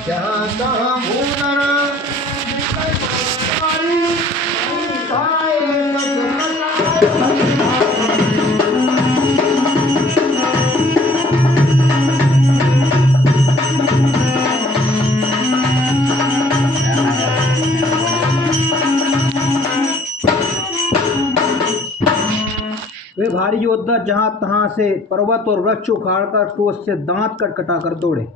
जहाँ तहाँ भूनर वे भारी योद्धा जहां तहां से पर्वत और वृक्ष उखाड़कर क्रोध से दांत कटकटा कर दौड़े।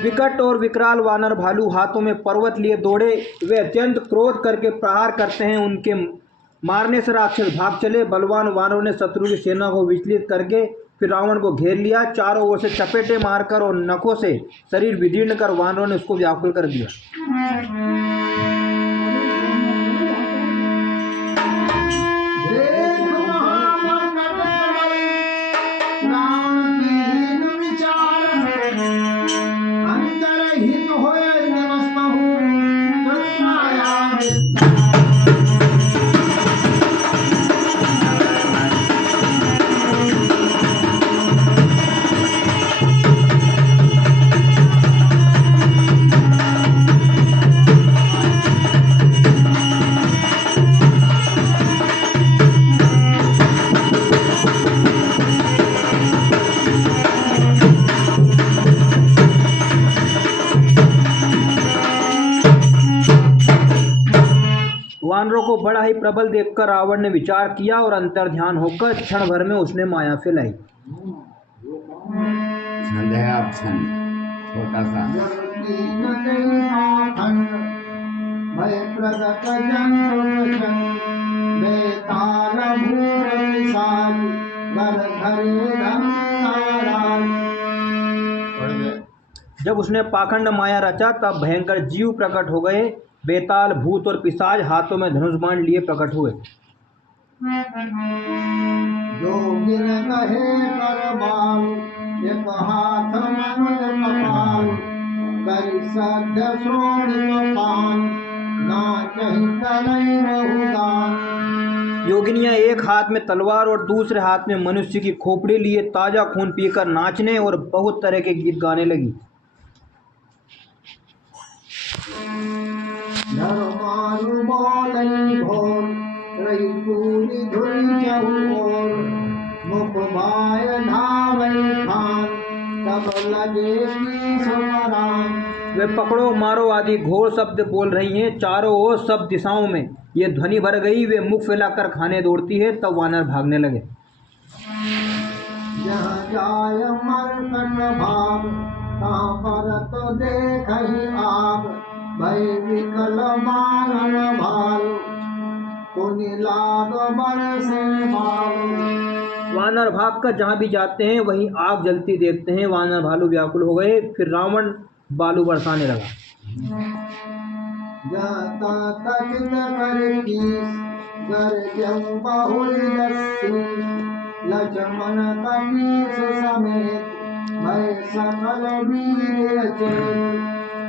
विकट और विकराल वानर भालू हाथों में पर्वत लिए दौड़े। वे अत्यंत क्रोध करके प्रहार करते हैं। उनके मारने से राक्षस भाग चले। बलवान वानरों ने शत्रु की सेना को विचलित करके फिर रावण को घेर लिया। चारों ओर से चपेटे मारकर और नखों से शरीर विदीर्ण कर वानरों ने उसको व्याकुल कर दिया। वानरों को बड़ा ही प्रबल देखकर रावण ने विचार किया और अंतर्ध्यान होकर क्षण भर में उसने माया फैलाई। छोटा सा जब उसने पाखंड माया रचा तब भयंकर जीव प्रकट हो गए। बेताल भूत और पिशाच हाथों में धनुष बाण लिए प्रकट हुए। योगिनियां एक हाथ में तलवार और दूसरे हाथ में मनुष्य की खोपड़ी लिए ताजा खून पीकर नाचने और बहुत तरह के गीत गाने लगी। वे पकड़ो मारो आदि घोर शब्द बोल रही हैं। चारों ओर सब दिशाओं में ये ध्वनि भर गई। वे मुख फैलाकर खाने दौड़ती है। तब वानर भागने लगे। वानर भागकर जहाँ भी जाते हैं वहीं आग जलती देखते हैं। वानर भालू व्याकुल हो गए। फिर रावण बालू बरसाने लगा।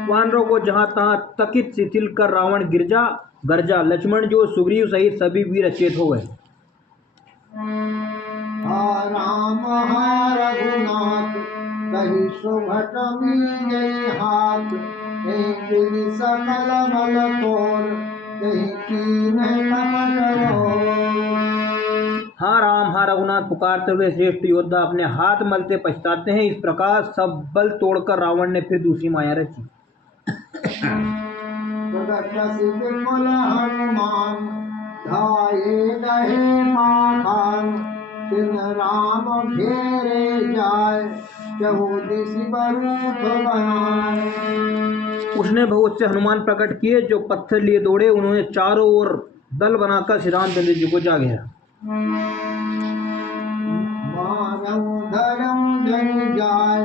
वानरों को जहाँ तहाँ तकित शिथिल कर रावण गर्जा। लक्ष्मण जो सुग्रीव सहित सभी वीर अचेत हो गए। राम रघुनाथ कही सुभट हाथ सकल बल तोर हाँ राम हाँ रघुनाथ पुकारते हुए श्रेष्ठ योद्धा अपने हाथ मलते पछताते हैं। इस प्रकार सब बल तोड़कर रावण ने फिर दूसरी माया रची। तिन राम घेरे जाए चहुदिश बरूथ बनाए। उसने बहुत से हनुमान प्रकट किए जो पत्थर लिए दौड़े, उन्होंने चारों ओर दल बनाकर श्री रामचंद्र जी को जा घेरा। मानव धर्म जन जाए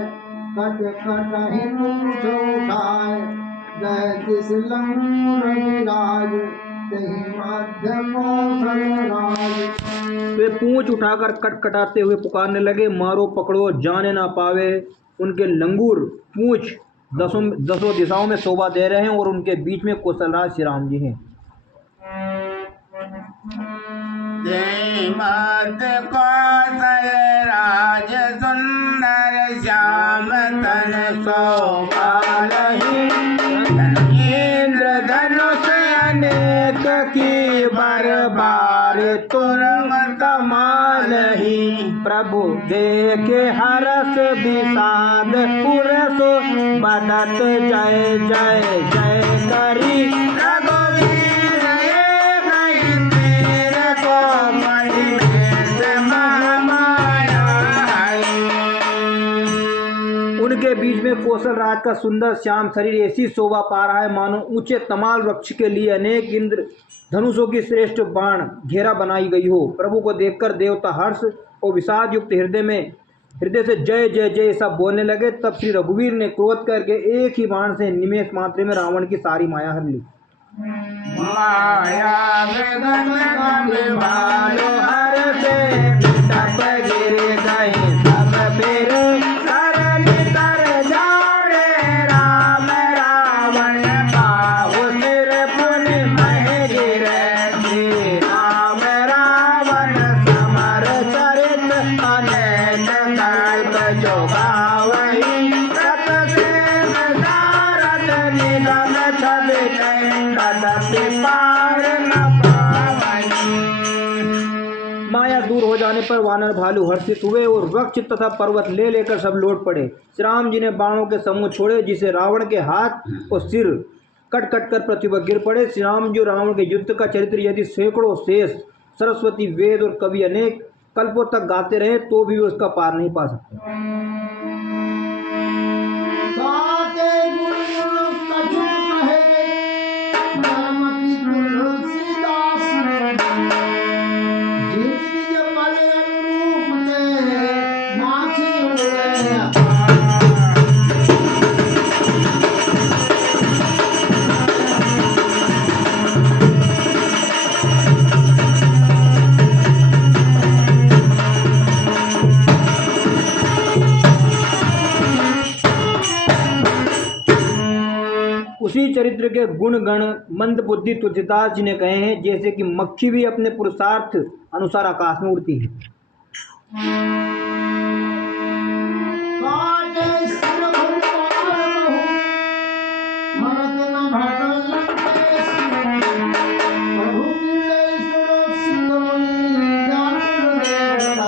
कट कट ही मूठ उठाए गए किस लंगूर विराज तही मध्य कौशल राज। वे पूंछ उठाकर कटकटाते हुए पुकारने लगे, मारो पकड़ो जाने ना पावे। उनके लंगूर पूंछ दसों दिशाओं में शोभा दे रहे हैं और उनके बीच में कौशलराज श्री राम जी हैं। मध्य कौशल राज सुंदर श्याम तन शोभा लही। इंद्र धनुष अनेक की बरबार तुरम कमाल ही। प्रभु देखे हरस विषाद पुरसो बदत जय जय जय करी। रघुवीर एक ही तीर को मणिमेष महामाया है। उनके बीच में कौशल राज का सुंदर श्याम शरीर ऐसी शोभा पा रहा है मानो ऊंचे तमाल वृक्ष के लिए अनेक इंद्र धनुषों की श्रेष्ठ बाण घेरा बनाई गई हो। प्रभु को देखकर देवता हर्ष और विषाद युक्त हृदय से जय जय जय सब बोलने लगे। तब श्री रघुवीर ने क्रोध करके एक ही बाण से निमेष मात्र में रावण की सारी माया हर ली। माया भालो हर से तप गिर गए सब फिर तरन तर जाड़े राम रावण बाहु सिर पुन मह गिर। श्री राम रावण समर चरित अनेक कल्प जो गावई। रत सेन दारद निगम छवि कदपि पार न पावई। माया दूर हो जाने पर वानर भालू हर्षित हुए और वृक्ष तथा पर्वत ले लेकर सब लौट पड़े। श्री राम जी ने बाणों के समूह छोड़े जिसे रावण के हाथ और सिर कट कट कर पृथ्वी पर गिर पड़े। श्री राम जी और रावण के युद्ध का चरित्र यदि सैकड़ों शेष सरस्वती वेद और कवि अनेक कल्पों तक गाते रहे तो भी वे उसका पार नहीं पा सकते। गाते गुण कछु कहे धर्म की तुलसीदास। जिन निज बल अनुरूप ते नाचे हुए अपार। उसी चरित्र के गुण गण मंद बुद्धि तुलसीदास जी ने कहे हैं, जैसे कि मक्खी भी अपने पुरुषार्थ अनुसार आकाश में उड़ती है। काटे सिर भुजवार बहु, मरत न भटल लंकेश। प्रभु मिले सुर सिंधुनी जातुर देवता।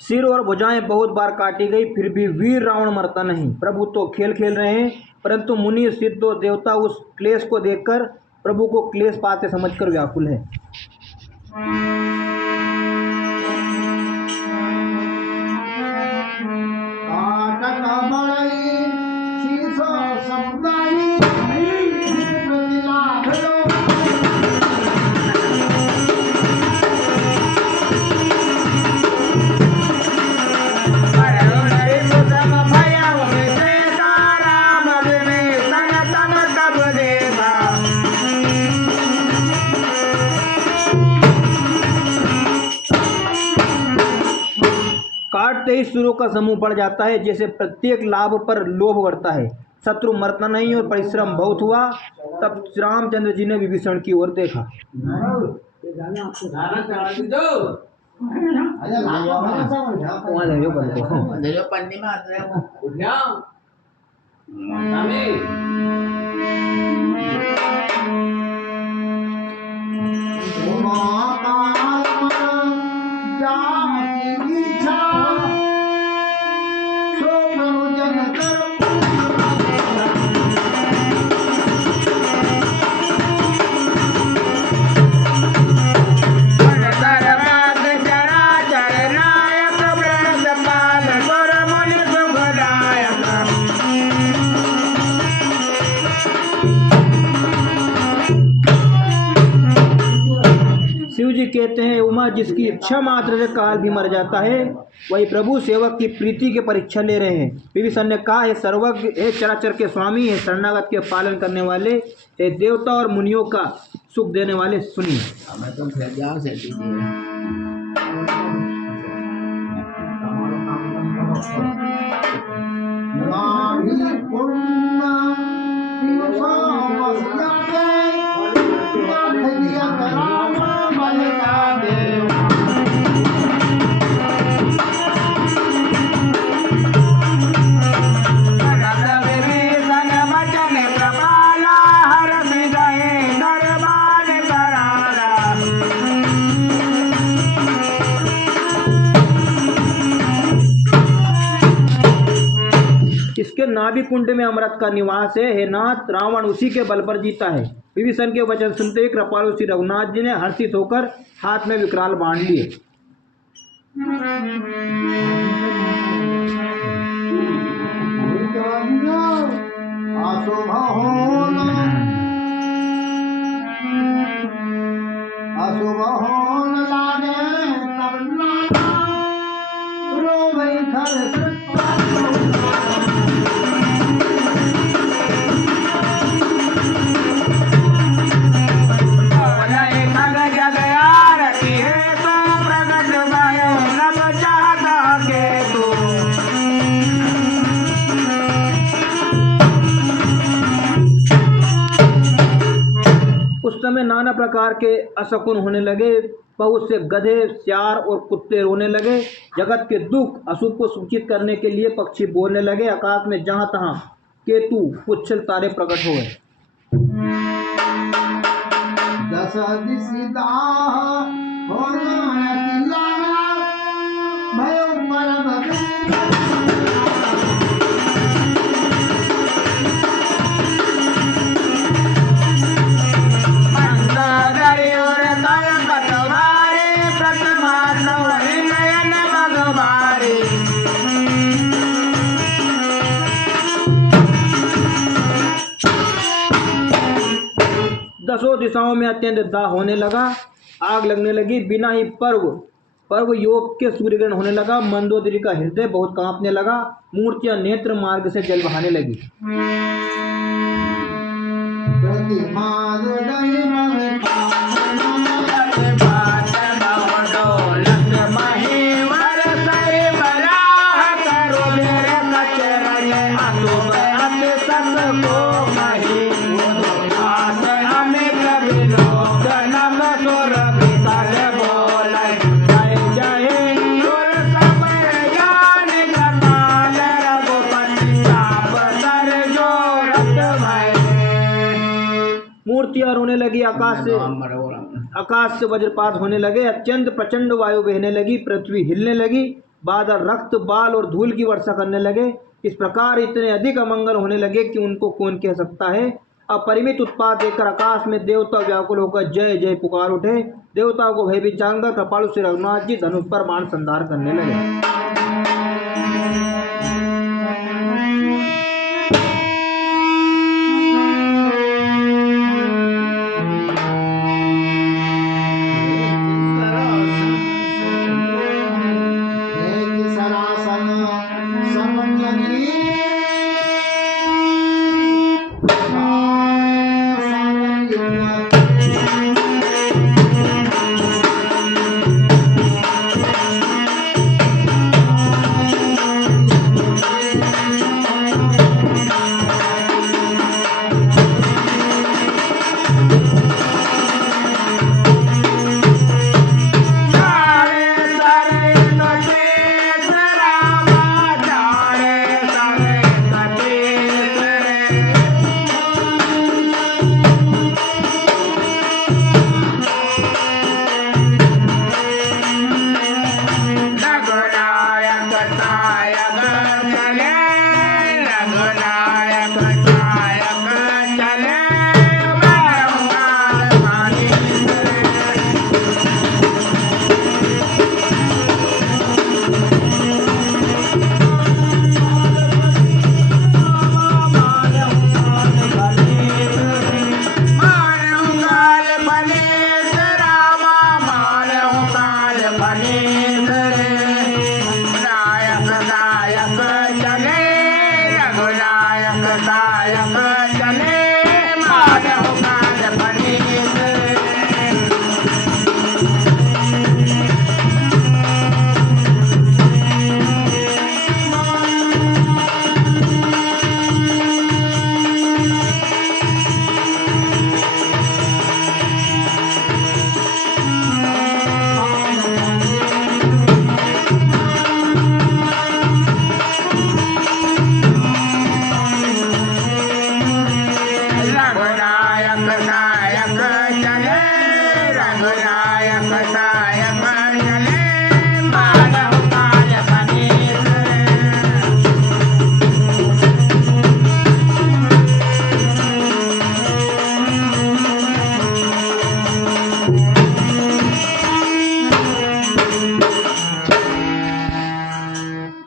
सिर और भुजाएं बहुत बार काटी गई फिर भी वीर रावण मरता नहीं। प्रभु तो खेल खेल रहे हैं, परंतु मुनि सिद्ध और देवता उस क्लेश को देखकर प्रभु को क्लेश पाते समझकर व्याकुल है। काटते ही सुरों का समूह बढ़ जाता है, जैसे प्रत्येक लाभ पर लोभ बढ़ता है। शत्रु मरता नहीं और परिश्रम बहुत हुआ। तब श्री रामचंद्र जी ने विभीषण की ओर देखा। उमा कहते हैं उमा जिसकी इच्छा मात्र से काल भी मर जाता है वही प्रभु सेवक की प्रीति की परीक्षा ले रहे हैं। विभीषण ने कहा, हे सर्वज्ञ, हे चराचर के स्वामी, हे शरणागत के पालन करने वाले, हे देवता और मुनियों का सुख देने वाले, सुनिए। हमें तो फिर जाओ से दीजिए। इसके नाभि कुंड में अमृत का निवास है। हे नाथ, रावण उसी के बल पर जीता है। विभीषण के वचन सुनते ही कृपालु श्री रघुनाथ जी ने हर्षित होकर हाथ में विकराल बांध लिए। उस समय नाना प्रकार के असकुन होने लगे। बहुत से गधे, सियार और कुत्ते रोने लगे। जगत के दुख अशुभ को सूचित करने के लिए पक्षी बोलने लगे। आकाश में जहां तहां केतु, पुच्छल तारे प्रकट हुए। दसों दिशाओं में अत्यंत दाह होने लगा। आग लगने लगी। बिना ही पर्व योग के सूर्यग्रहण होने लगा। मंदोदरी का हृदय बहुत कांपने लगा। मूर्तियां नेत्र मार्ग से जल बहाने लगी। मूर्तियां रोने लगी। आकाश से वज्रपात होने लगे। अत्यंत प्रचंड वायु बहने लगी। पृथ्वी हिलने लगी। बादल रक्त, बाल और धूल की वर्षा करने लगे। इस प्रकार इतने अधिक अमंगल होने लगे कि उनको कौन कह सकता है। अपरिमित उत्पात देखकर आकाश में देवता व्याकुल होकर जय जय पुकार उठे। देवताओं को भयभीत जानकर कृपालु श्री रघुनाथ जी धनुष पर बाण संधार करने लगे।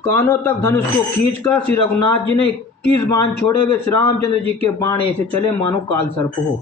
कानों तक धनुष को खींचकर श्री रघुनाथ जी ने 21 बाण छोड़े हुए श्री रामचंद्र जी के बाण ऐसे चले मानो काल सर्प हो।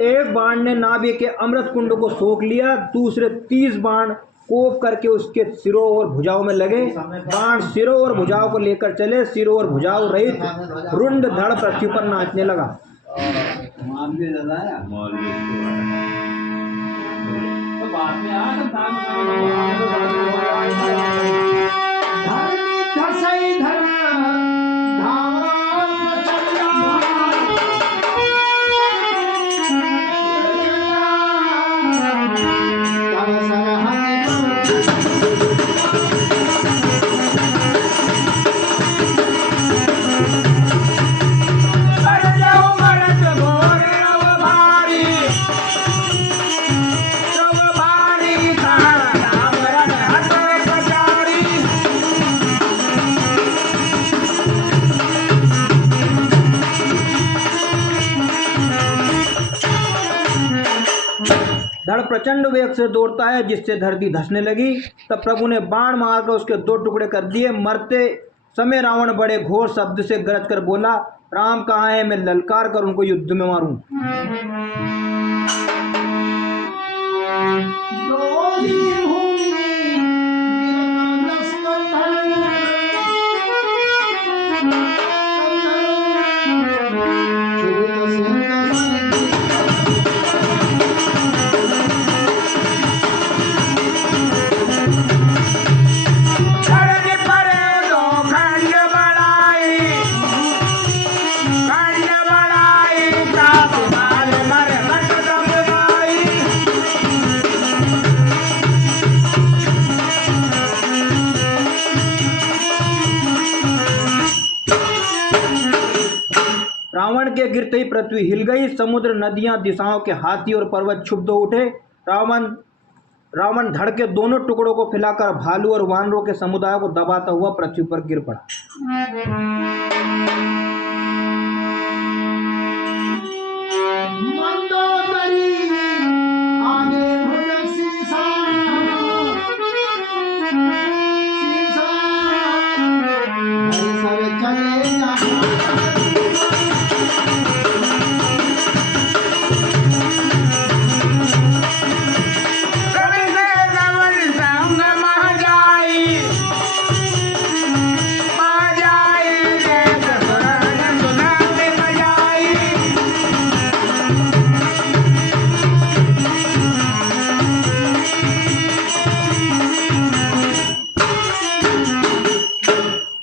एक बाण ने नाभि के अमृत कुंड को सोख लिया, दूसरे 30 बाण कोप करके उसके सिरों और भुजाओं में लगे। बाण सिरों और भुजाओं को लेकर चले, सिरों और भुजाओं रहित रुंड धड़ पृथ्वी पर नाचने लगा। धड़ प्रचंड वेग से दौड़ता है जिससे धरती धंसने लगी। तब प्रभु ने बाण मारकर उसके 2 टुकड़े कर दिए। मरते समय रावण बड़े घोर शब्द से गरज कर बोला, राम कहाँ है, मैं ललकार कर उनको युद्ध में मारूं। रावण के गिरते ही पृथ्वी हिल गई। समुद्र, नदियां, दिशाओं के हाथी और पर्वत क्षुब्ध उठे। रावण धड़ के दोनों टुकड़ों को फैलाकर भालू और वानरों के समुदाय को दबाता हुआ पृथ्वी पर गिर पड़ा।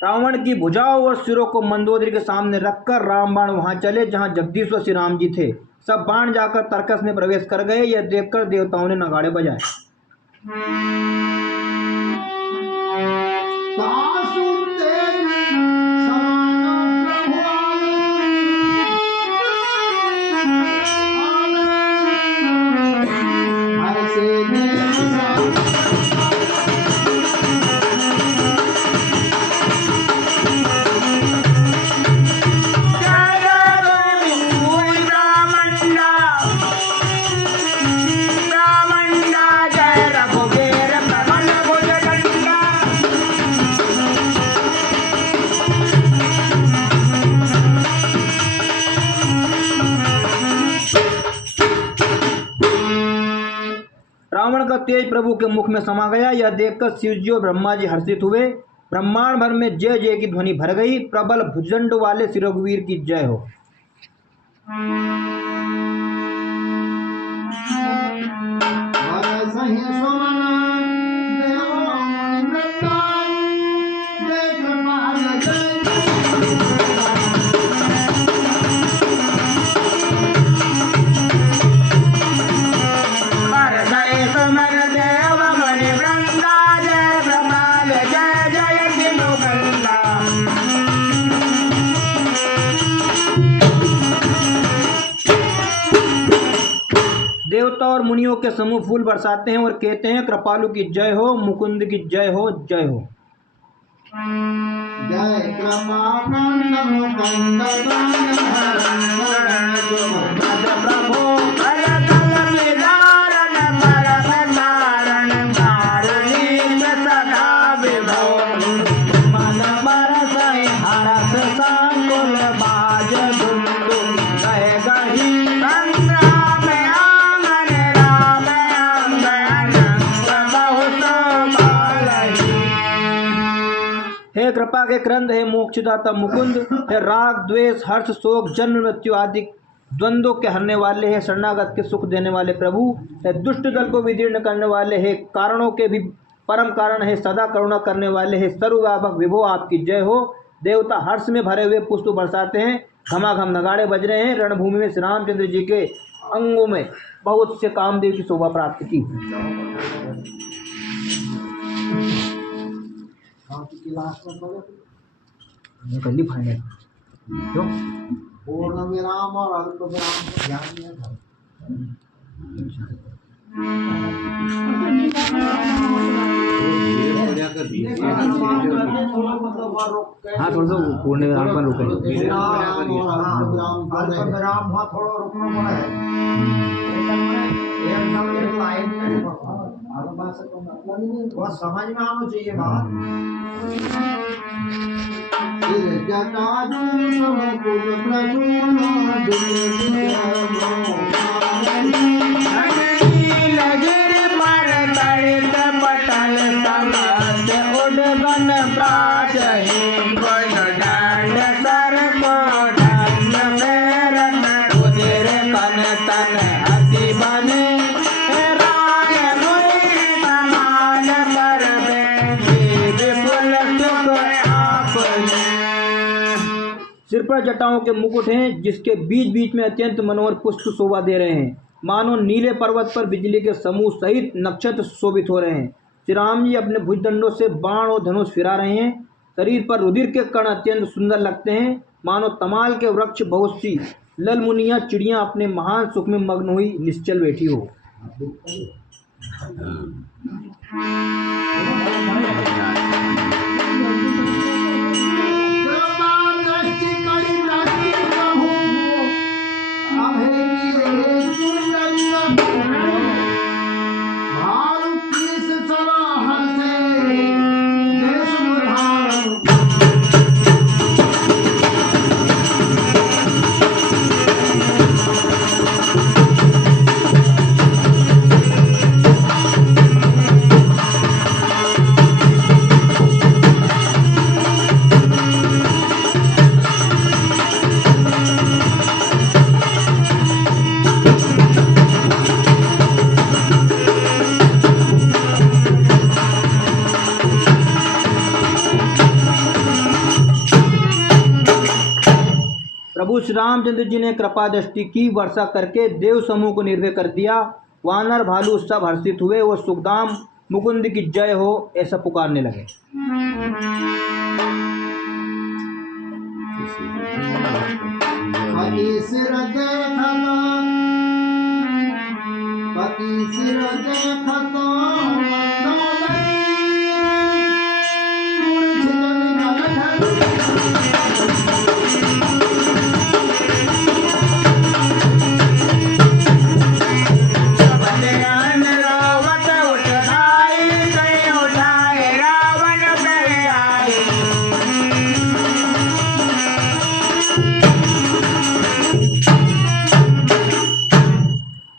रावण की भुजाओं और सिरों को मंदोदरी के सामने रखकर रामबाण वहां चले जहां जगदीश व श्री राम जी थे। सब बाण जाकर तर्कस में प्रवेश कर गए। यह देखकर देवताओं ने नगाड़े बजाए। रावण का तेज प्रभु के मुख में समा गया। यह देखकर शिवजी और ब्रह्मा जी हर्षित हुए। ब्रह्मांड भर में जय जय की ध्वनि भर गई। प्रबल भुजंड वाले श्री रघुवीर की जय हो। देवता और मुनियों के समूह फूल बरसाते हैं और कहते हैं कृपालु की जय हो, मुकुंद की जय हो, जय हो। जय कृपाकंद मुकुंद प्रभो भयदल विदारण परम तारण कारुणिक सदा विभो मन बरसै हरस संकुल बाज धुंधु गह गही संग्राम आंगन राम अंगन बहुत बालही। हे कृपा के क्रंद, हे मोक्षदाता मुकुंद, हे राग द्वेष हर्ष शोक जन्म मृत्यु आदि द्वंद्वों के हरने वाले, हे शरणागत के सुख देने वाले प्रभु, हे दुष्ट दल को विदीर्ण करने वाले, हे कारणों के भी परम कारण, हे सदा करुणा करने वाले, हे सर्वव्यापक विभो आपकी जय हो। देवता हर्ष में भरे हुए पुष्प बरसाते हैं, घमाघम नगाड़े बज रहे हैं। रणभूमि में श्री रामचंद्र जी के अंगों में बहुत से कामदेव की शोभा प्राप्त की। गली फाइनल क्यों? पूर्ण विराम और अल्प विराम को ध्यान दिया था। हाँ थोड़ा सा पूर्ण विराम पर रुके। अल्प विराम हुआ थोड़ा रुकना पड़ा है। एकदम एक लाइन में आगे बात से कोई मतलब नहीं, बहुत समझ में आना चाहिए बात। सिर पर जटाओं के मुकुट हैं, जिसके बीच बीच में अत्यंत मनोहर पुष्प शोभा दे रहे हैं। मानो नीले पर्वत पर बिजली के समूह सहित नक्षत्र शोभित हो रहे हैं। श्री राम जी अपने भुजदंडों से बाण और धनुष फिरा रहे हैं। शरीर पर रुधिर के कण अत्यंत सुंदर लगते हैं। मानो तमाल के वृक्ष बहुत सी ललमुनिया चिड़ियां अपने महान सुख में मग्न हुई निश्चल बैठी हो। प्रभु श्री रामचंद्र जी ने कृपा दृष्टि की, वर्षा करके देव समूह को निर्भय कर दिया। वानर भालू सब हर्षित हुए और सुखदाम मुकुंद की जय हो ऐसा पुकारने लगे।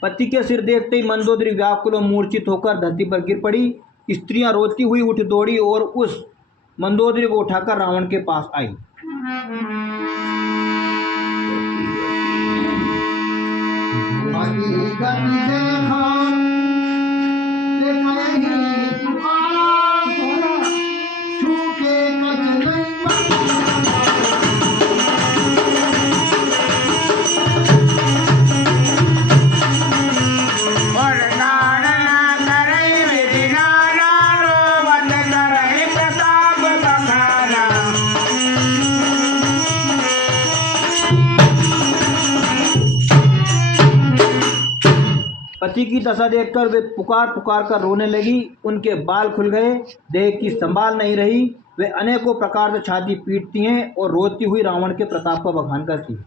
पति के सिर देखते ही मंदोदरी व्याकुल और मूर्छित होकर धरती पर गिर पड़ी। स्त्रियां रोती हुई उठ दौड़ी और उस मंदोदरी को उठाकर रावण के पास आई। पति की दशा देखकर वे पुकार पुकार कर रोने लगी। उनके बाल खुल गए, देह की संभाल नहीं रही। वे अनेकों प्रकार से छाती पीटती हैं और रोती हुई रावण के प्रताप का बखान करती हैं।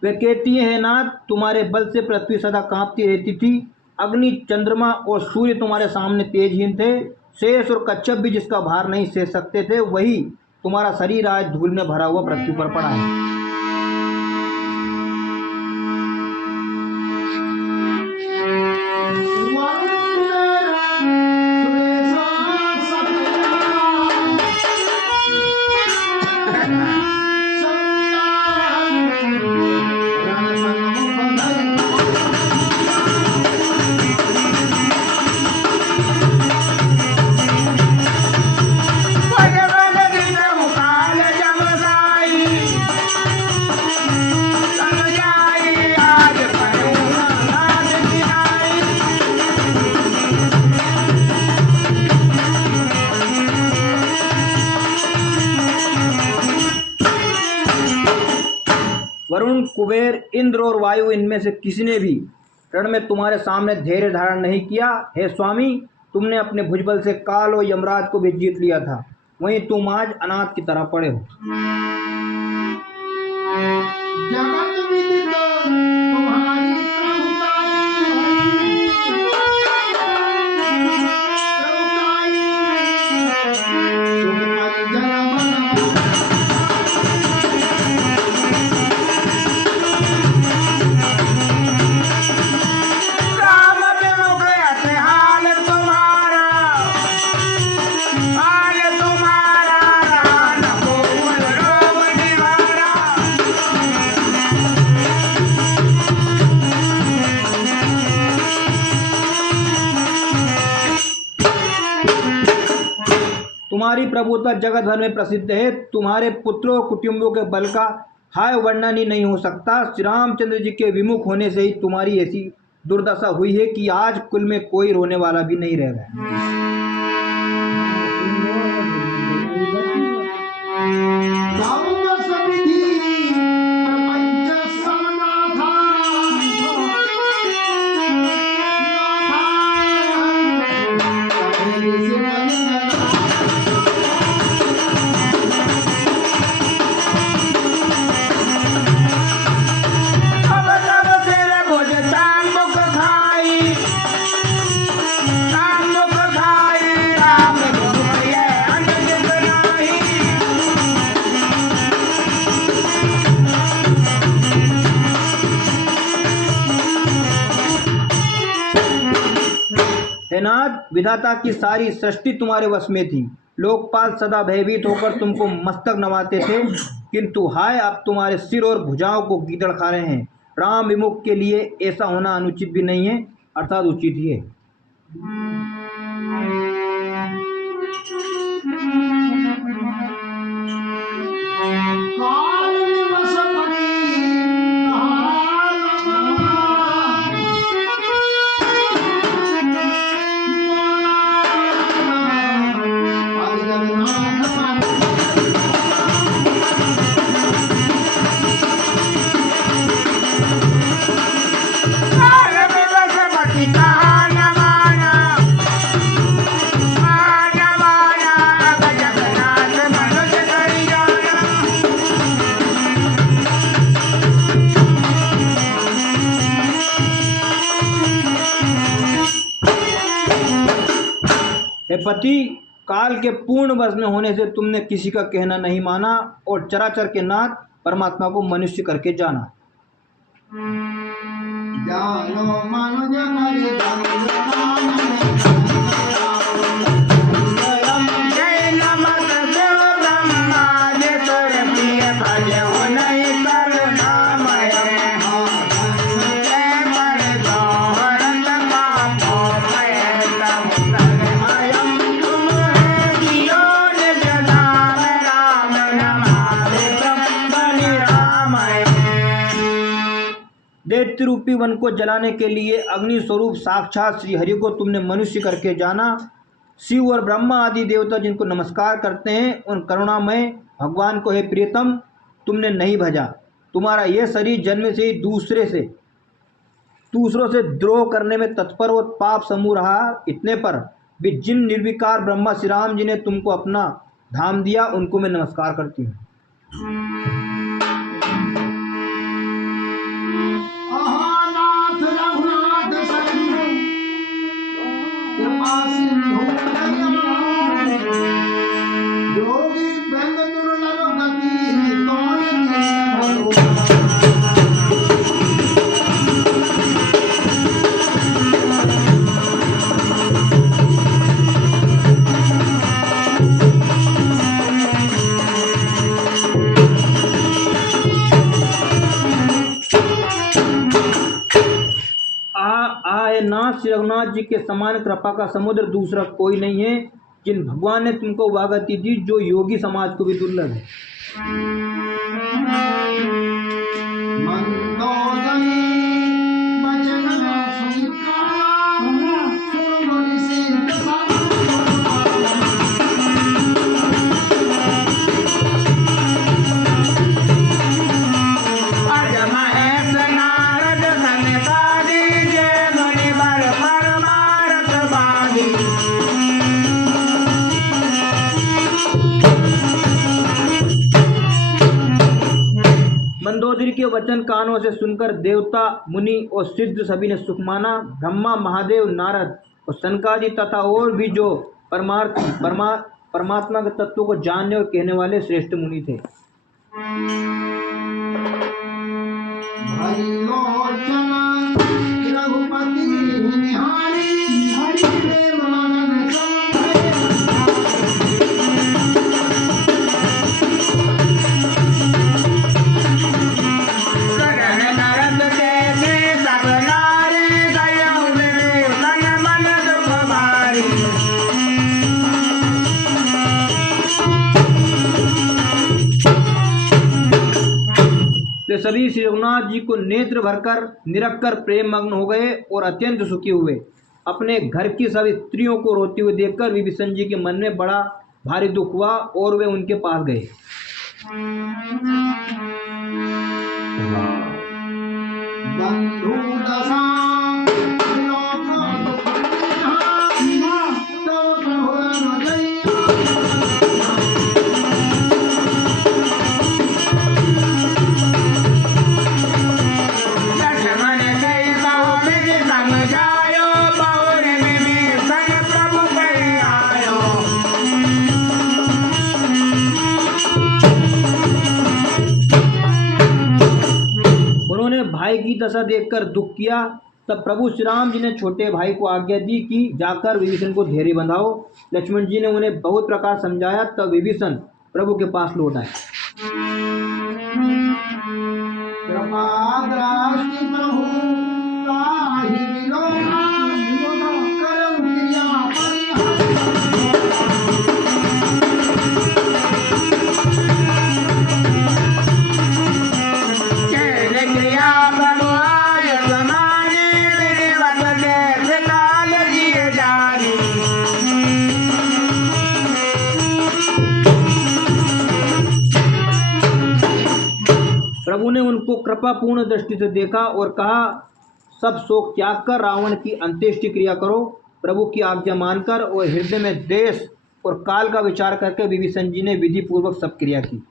वे कहती हैं, नाथ, तुम्हारे बल से पृथ्वी सदा कांपती रहती थी। अग्नि, चंद्रमा और सूर्य तुम्हारे सामने तेजहीन थे। शेष और कच्छप भी जिसका भार नहीं सह सकते थे, वही तुम्हारा शरीर आज धूल में भरा हुआ पृथ्वी पर पड़ा है। वरुण, कुबेर, इंद्र और वायु, इनमें से किसी ने भी रण में तुम्हारे सामने धैर्य धारण नहीं किया। हे स्वामी, तुमने अपने भुजबल से काल और यमराज को भी जीत लिया था, वहीं तुम आज अनाथ की तरह पड़े हो। जगत विदित तुम्हारी तुम्हारी प्रभुता जगत भर में प्रसिद्ध है। तुम्हारे पुत्रों और कुटुंबों के बल का हाय वर्णन ही नहीं हो सकता। श्री रामचंद्र जी के विमुख होने से ही तुम्हारी ऐसी दुर्दशा हुई है कि आज कुल में कोई रोने वाला भी नहीं रह गया। हे नाथ, विधाता की सारी सृष्टि तुम्हारे वश में थी। लोकपाल सदा भयभीत होकर तुमको मस्तक नवाते थे, किंतु हाय, अब तुम्हारे सिर और भुजाओं को गीदड़ खा रहे हैं। राम विमुख के लिए ऐसा होना अनुचित भी नहीं है, अर्थात उचित ही है। हे पति, काल के पूर्ण वश में होने से तुमने किसी का कहना नहीं माना और चराचर के नाथ परमात्मा को मनुष्य करके जाना। जानो मानो जय दैत्य रूपी वन को जलाने के लिए अग्नि स्वरूप साक्षात श्री हरि को तुमने मनुष्य करके जाना। शिव और ब्रह्मा आदि देवता जिनको नमस्कार करते हैं उन करुणामय भगवान को हे प्रियतम तुमने नहीं भजा। तुम्हारा यह शरीर जन्म से ही दूसरों से द्रोह करने में तत्पर और पाप समूह रहा। इतने पर भी जिन निर्विकार ब्रह्मा श्री राम जी ने तुमको अपना धाम दिया उनको मैं नमस्कार करती हूँ। अहानाथ रघुनाथ शरणु कृपा सिंधु दयाल योगी बेंग दुर्लभ गति कौन भरो। नाथ श्री रघुनाथ जी के समान कृपा का समुद्र दूसरा कोई नहीं है। जिन भगवान ने तुमको वह गति दी जो योगी समाज को भी दुर्लभ है। मंदोदरी वचन सुनिकारा सुमनि सिंह मंदोदरी के वचन कानों से सुनकर देवता मुनि और सिद्ध सभी ने सुख माना। ब्रह्मा महादेव नारद और सनकादि तथा और भी जो परमात्मा के तत्व को जानने और कहने वाले श्रेष्ठ मुनि थे। रघुपति निहारी प्रेम मनन वे सभी श्री रघुनाथ जी को नेत्र भरकर निरख कर प्रेम मग्न हो गए और अत्यंत सुखी हुए। अपने घर की सब स्त्रियों को रोते हुए देखकर विभीषण जी के मन में बड़ा भारी दुख हुआ और वे उनके पास गए। बंधु दशा भाई की दशा देखकर दुख किया। तब प्रभु श्री राम जी ने छोटे भाई को आज्ञा दी कि जाकर विभीषण को धैर्य बंधाओ। लक्ष्मण जी ने उन्हें बहुत प्रकार समझाया। तब विभीषण प्रभु के पास लौट आए। प्रभु ने उनको कृपापूर्ण दृष्टि से देखा और कहा, सब शोक त्याग कर रावण की अंत्येष्टि क्रिया करो। प्रभु की आज्ञा मानकर और हृदय में देश और काल का विचार करके विभीषण जी ने विधि पूर्वक सब क्रिया की।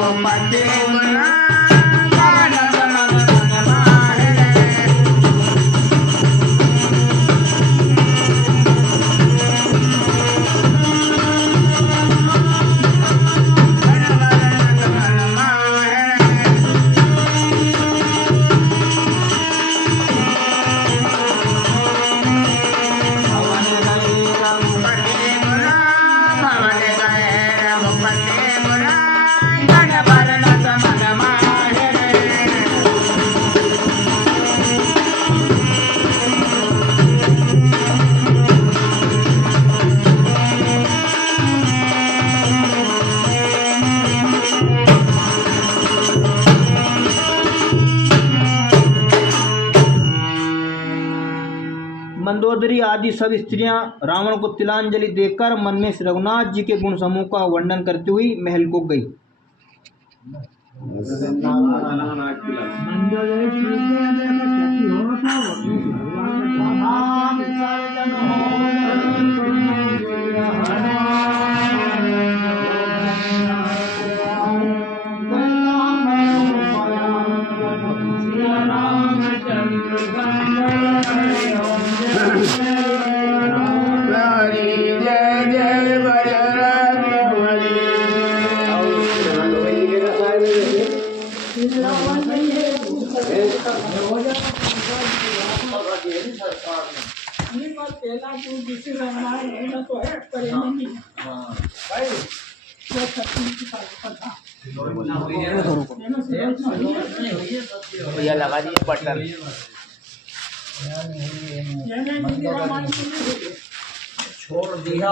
भूपति गुना पवन समन मन माहे मंदोदरी आदि सब स्त्रियां रावण को तिलांजलि देकर मन में श्री रघुनाथ जी के गुण समूह का वर्णन करती हुई महल को गई। भैया लगा दिए बटन छोड़ दिया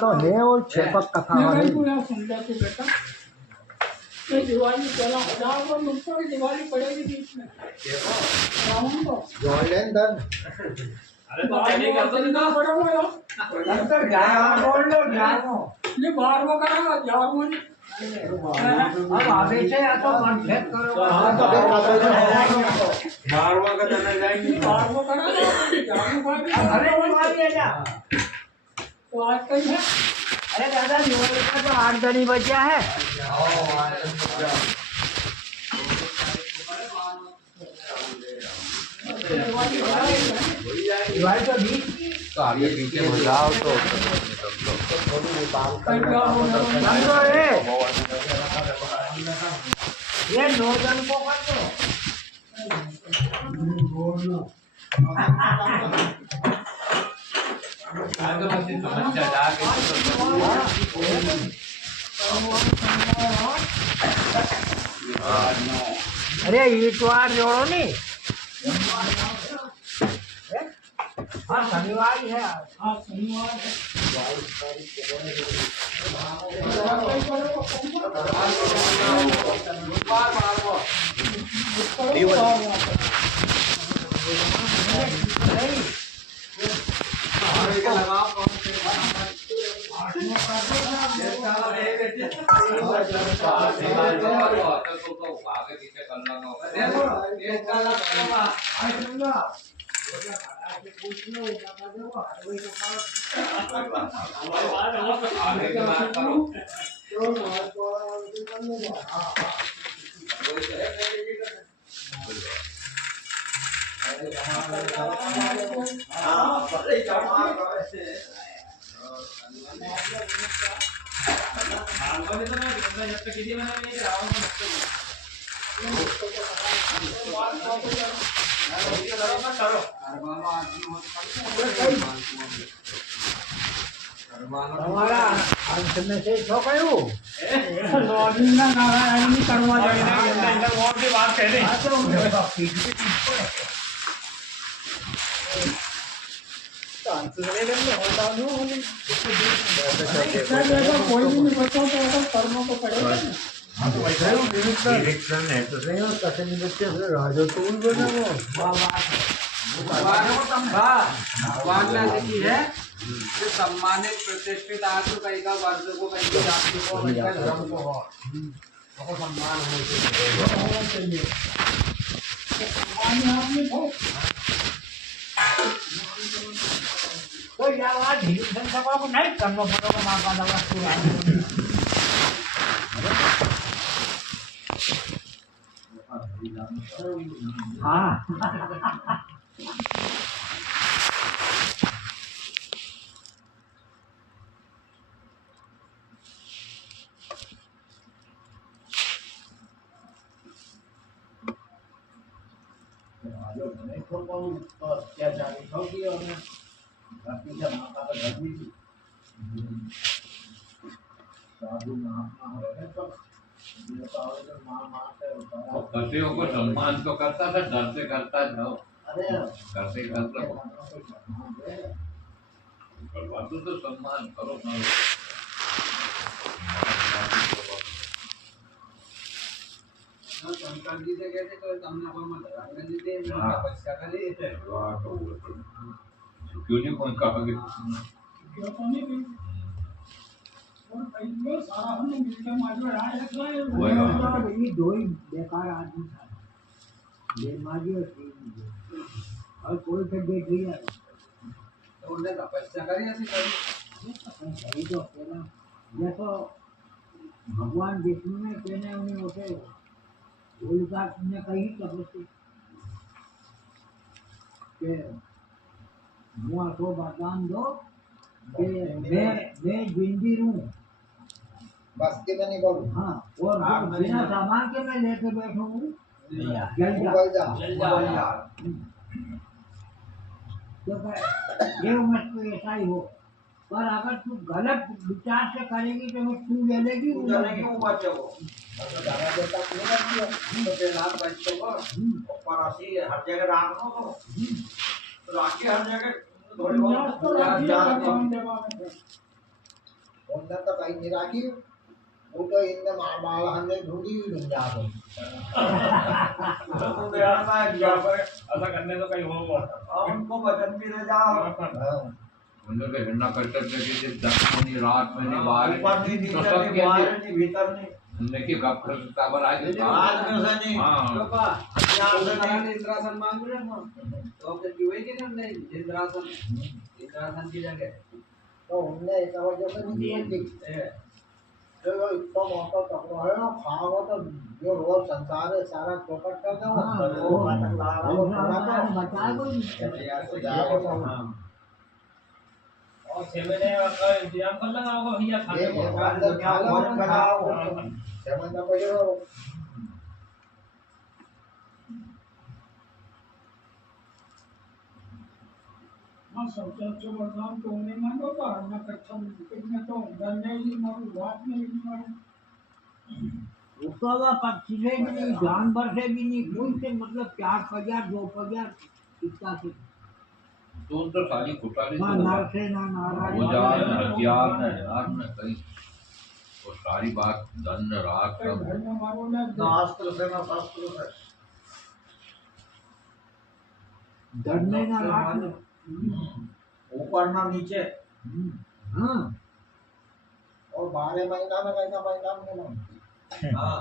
तो है और छेपक कथा दिवाली चला 1000 रुपये की दिवाली पड़ेगी बीच में ये बाहर वो करेगा यार मुझे अब आगे से या तो कॉन्फ्रेंस करो बाहर वो करने जाएंगे बाहर वो करेगा अरे दिवाली है क्या तो आज कहीं है अरे दादा दिवाली का तो 8 दिन ही बचा है दिवाली तो बीच तो आगे पीछे हो जाओ तो ये 9 जन को कर दो अरे ईटवार जोड़ो नहीं हाँ शनिवार है हाँ शनिवार हमारा अंत में से छो कयो लॉगिंग ना नारायण नहीं करवा जाएगा इंटर वॉर की बात कह रहे हैं कोई भी नहीं बचा तो कर्मों को पड़ेगा राजा तो भगवान ने लिखी है कि सम्मानित प्रतिष्ठित आदमी कहीं का वर्ग को कहीं की जाति को कहीं का धर्म को हो बहुत सम्मान होना चाहिए आदमी हो तो या आज हिंदुस्तान सभा को नहीं करना पड़ेगा माँ का दवा पूरा हाँ पतियों को सम्मान तो करता था, डर से करता था, करते करता करवा तो सम्मान करो ना। शंकर जी से कहते तो તમને કોઈ મત રાખને દીધે हाँ। તપસ્યા કરી क्यों नहीं कोई कहा कि ये दो ही बेकार आदमी था बेमारी और और कोई से देख लिया તો ઉનને તપસ્યા કરી હશે કરી सही तो अकेला देखो भगवान विष्णु ने कहने उन्हें उसे होलिका ने कही तपस्या के मुआ को वरदान दो कि मैं जिंदी हूँ बस के मैं नहीं बोलूं हाँ और बिना सामान के मैं लेके बैठा हूँ जल जा बोल जा બોલ યાર तो ये मत तो ऐसा ही हो पर अगर तू गलत विचार से करेगी तो तू ले लेगी वो જને કેવું બચવો अगर ज्यादा देर तक नहीं रखियो તો તે લાભ બચતો કર ઉપર હસી હર જગ્યા રાખનો તો રાખી હર જગ્યા થોડી बहुत उनने तो कहीं नहीं रखी वो तो इनने माल हमने ढूंढी हुई ढूंढ जा गई तो यार साहब यहाँ पर ऐसा करने तो कहीं होगा उनको वचन भी ले जाओ उन लोग हिरना करते थे कि दिन में नहीं, रात में नहीं, बाहर ऊपर नहीं तो नीचे सब नहीं कहते बाहर नहीं भीतर नहीं उनने की गप करता बना के आज में से नहीं हाँ। यहाँ से नहीं इंद्रासन मांग रहे हो तो फिर क्यों है कि नहीं इंद्रासन की जगह तो उनने एक वजह से नहीं बोल दी तो वो इतना मोटा टकरा है ना खाओ तो जो रोज संसार है सारा चौपट कर दो वो नाटक ला रहा हो थोड़ा बता कोई तो जाओ तो और सेवने का इंतजाम कर लगा होगा भैया खाने को अंदर खा लो बनाओ समझ ना पड़े हाँ सबसे वरदान तो उन्हें मांगो तो अन्य कच्छम कितने तो डरने ही मारू बात में ही मारू उसका हुआ पक्षी से भी नहीं जानवर से भी नहीं कोई से मतलब 4 हजार 2 हजार इतना से तो तो सारी कुटाली ना नर से ना नारायण औजार न हथियार न यार न कहीं वो सारी बात धन रात कई सब घर में मारो ना शास्त्र से ना शास्त्र से डरने ना रात ऊपर ना नीचे हाँ और 12 महीना में कैसा महीना में ना हाँ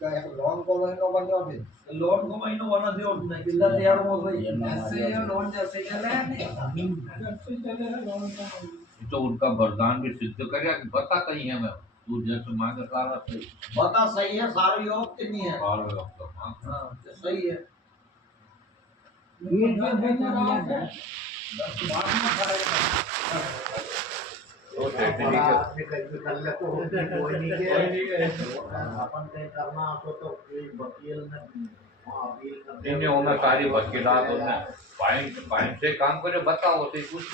क्या एक लोन को महीनों बन जाओ फिर लोन को महीनों बना दियो नहीं किल्ला तैयार हो गई ऐसे ये लोन जैसे चले नहीं जब से चले हैं लोन का तो उनका वरदान भी सिद्ध करेगा कि बता कहीं है मैं तू जैसे मांगे सारा सही बता सही है सारे योग की नहीं है और तो हाँ हाँ तो सही है ये जो है ना याद है बाद में करेगा तो टेक्निक आदमी कहीं भी कर ले तो कोई नहीं के अपन कहीं करना हो तो कोई वकील ने अपील करते इन्हें होना सारी वकीलात होना पॉइंट से काम करे बताओ तो कुछ